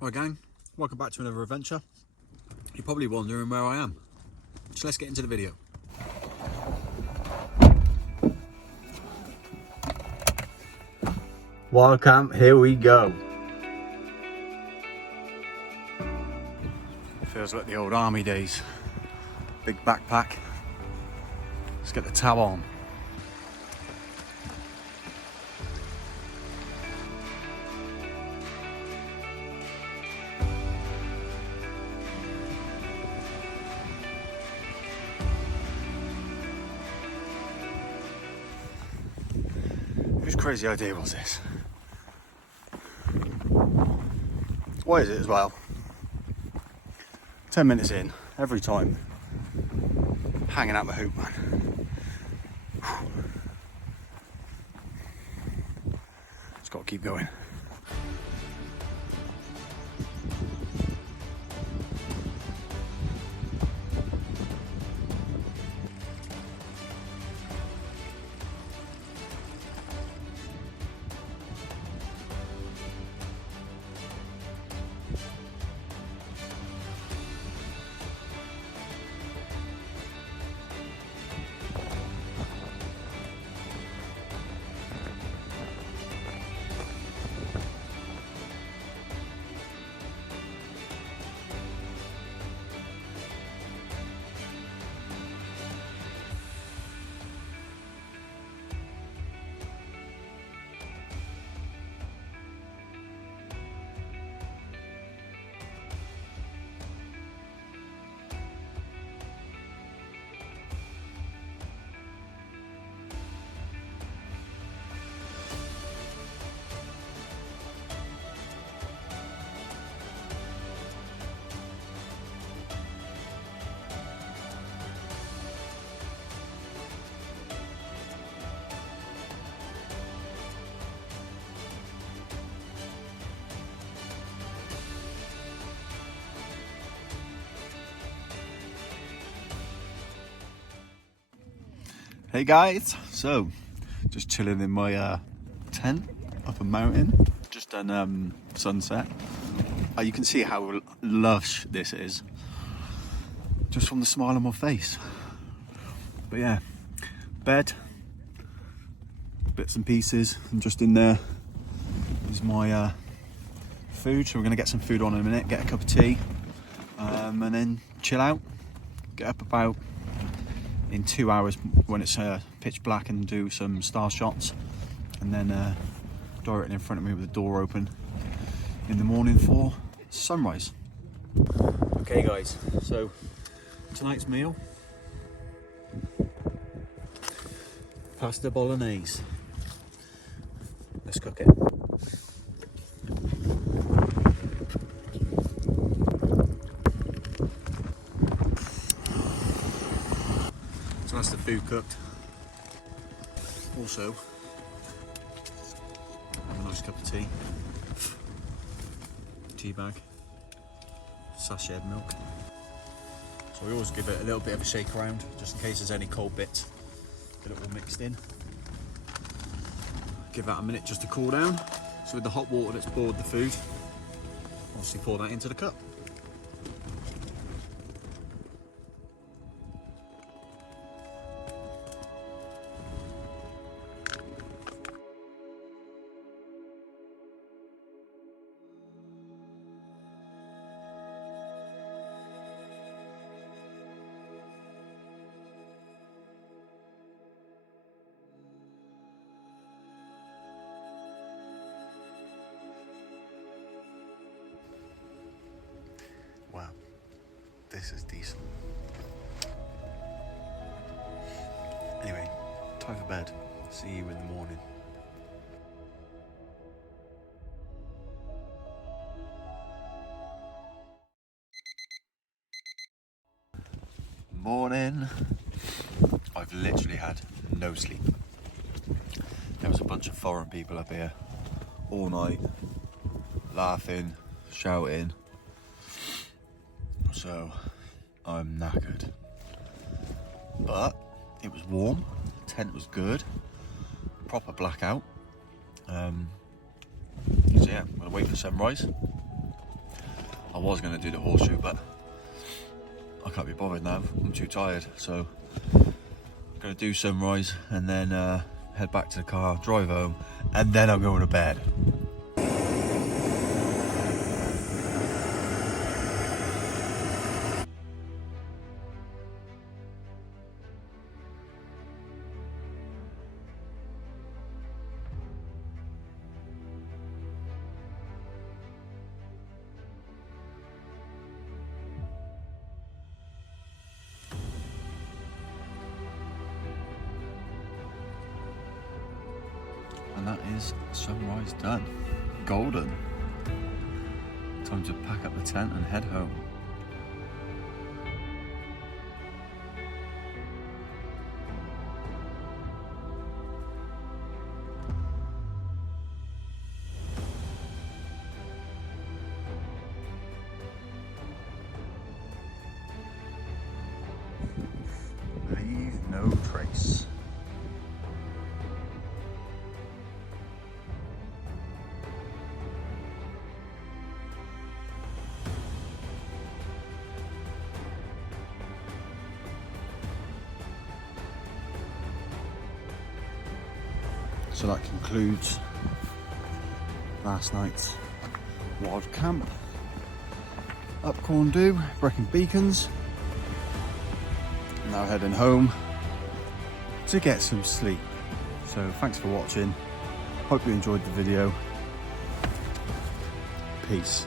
Hi gang, welcome back to another adventure. You're probably wondering where I am, so let's get into the video. Wild camp, here we go. Feels like the old army days. Big backpack. Let's get the towel on. Whose crazy idea was this? What is it as well? 10 minutes in, every time. Hanging out my hoop, man. Just got to keep going. Hey guys, so just chilling in my tent up a mountain, just done sunset. You can see how lush this is just from the smile on my face. But yeah, bed, bits and pieces, and just in there is my food. So we're gonna get some food on in a minute, get a cup of tea, and then chill out, get up about in 2 hours when it's pitch black and do some star shots, and then directly in front of me with the door open in the morning for sunrise. Okay guys, so tonight's meal, pasta bolognese. Let's cook it. So that's the food cooked. Also, have a nice cup of tea. Tea bag. Sachet of milk. So we always give it a little bit of a shake around, just in case there's any cold bits. Get it all mixed in. Give that a minute just to cool down. So with the hot water that's boiled the food, obviously pour that into the cup. Wow, this is decent. Anyway, time for bed. See you in the morning. Morning. I've literally had no sleep. There was a bunch of foreign people up here all night, laughing, shouting. So I'm knackered. But it was warm, the tent was good, proper blackout. So yeah, I'm gonna wait for sunrise, I was going to do the horseshoe, but I can't be bothered now. I'm too tired, so I'm going to do sunrise and then head back to the car, drive home, and then I'm going to bed. And that is sunrise done. Golden. Time to pack up the tent and head home. Leave no trace. So that concludes last night's wild camp up Corndew, Brecon Beacons. Now heading home to get some sleep. So thanks for watching. Hope you enjoyed the video. Peace.